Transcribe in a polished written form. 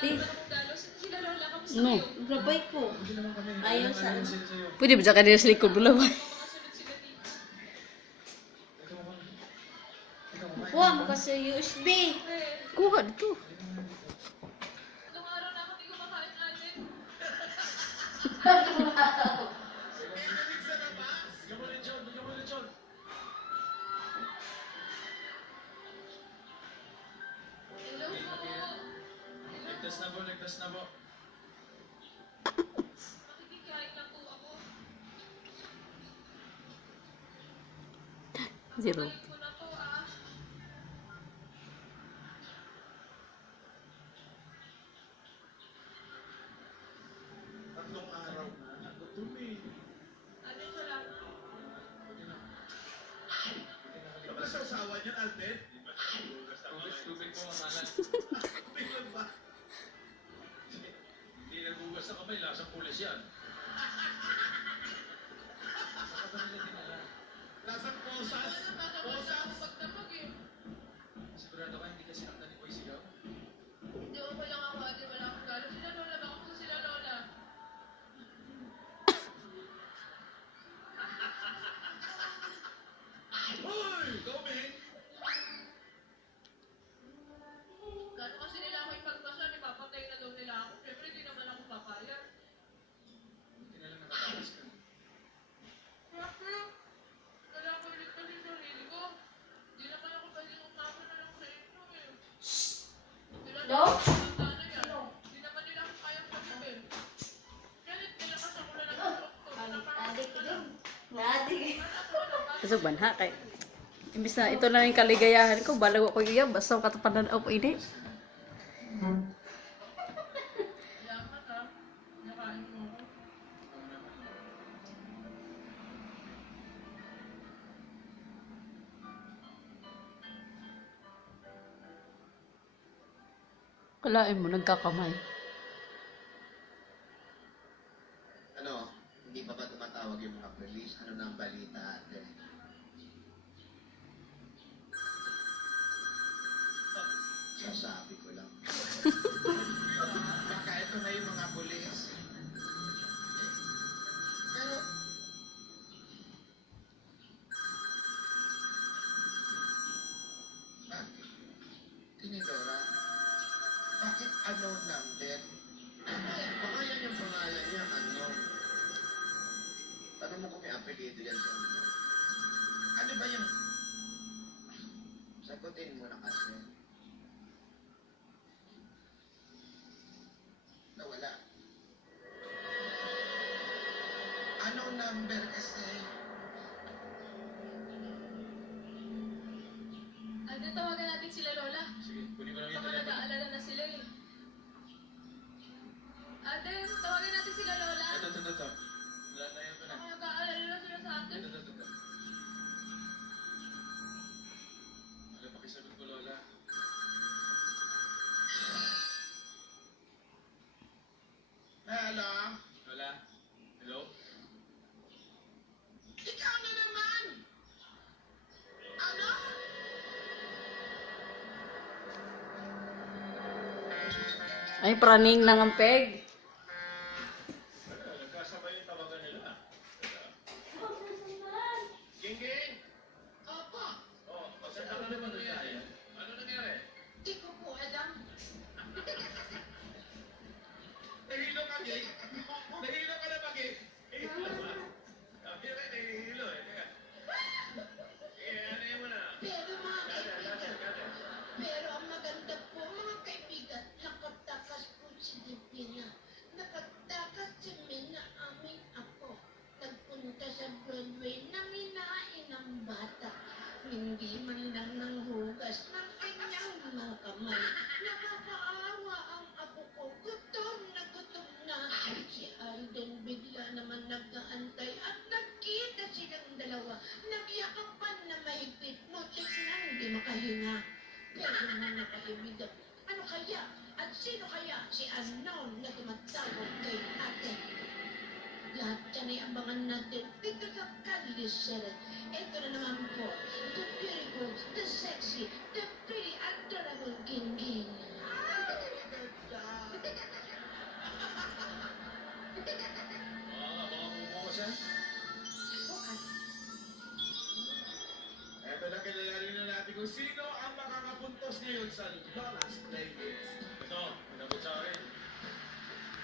Di, No. grabay ko. Ayaw sa ano. Pwede ba dyan ka nila sa likod mo lang? Kuha mo kasi USB. Kuha dito. Ligtas na po. Zero. Tatlong araw na. Gutom eh. Ano sa usawa niyan, Alden? Tubig po ang nalan. Tubig lang ba? Hindi nagugas sa kamay, lasang pulis yan. Lasang posas? Posas? Sigurado ka hindi ka sinaktan ni Boy Sigaw? Hindi ko lang ako, ate, wala akong galo. Sila lola, baka po sila lola. Hoy! Coming! Gano kasi nila ako ipagpasya, ipapatay na daw nila ako. Siyempre, di naman ako papayag. Hindi na lang nakatakas ka. Siyempre, wala ko iligtas yung sarili ko. Di naman ako pwedeng umasa na lang sa inyo eh. Sila No? tanda na yan. Di naman nila ako kayang sabihin. Ganit, nilakas ako na lang ang loob ko. Adik din. Adik. Kasog banha kay. Imbis na ito na yung kaligayahan ko, balag ako iya, basta katapanan ako ini. Salamat ha. Nakain mo ako. Kalain mo, nagkakamay. Ano, hindi pa ba tumatawag yung mga police? Ano na ang balita ate? Sasabi ko lang. Baka ito na yung mga police. Pero, bakit? Tinidora, bakit unknown number? Baka yan yung pangalan niya, unknown. Tanong mo kung may apelido yan sa unknown. Ano ba yung... Sagutin mo na kasi. Nawala. Anong number kasi? Ate, tawagan natin sila lola. Sige, kunin ko lang yung Baka telepono. nag-aalala na sila eh. Ate, tawagan natin sila lola. Ito. Wala tayo pa na. Baka nag-aalala na sila sa atin. Ito. Wala pakisagot ko, Lola. Hello? Lola? Hello? Ikaw na naman! Ano? Ay, praning nang ang peg. Nagkasabay yung tawagan nila. Gingging! Opo, Oh, pasensya ka naman doon yan. Ano nangyari? di ko po alam. Nahilo ka, Ging? Nahilo ka na ba, Ging? Sabi rin, nahihilo eh. Teka. Sige, ano yun mo na? Pero mga kaibigan, Gada. pero ang maganda po mga kaibigan, nakatakas po si Divina. Nakatakas si Mina, aming apo. Nagpunta sa Broadway nang inain ng bata. Hindi man lang nanghugas ng kanyang mga kamay. Nakakaawa ang apo ko. Gutom na gutom na. Si Alden bigla naman nag-aantay at nagkita silang dalawa. Nagyakapan na mahigpit. Mutik nang di makahinga. Pero mga kaibigan, ano kaya? At sino kaya si unknown na tumatawag kay ate? Lahat yan ay abangan natin dito sa Kaliseret. Ito na naman po, the beautiful, the sexy, the pretty, adorable Gingging. Kung sino ang makakapuntos ngayon sa Lola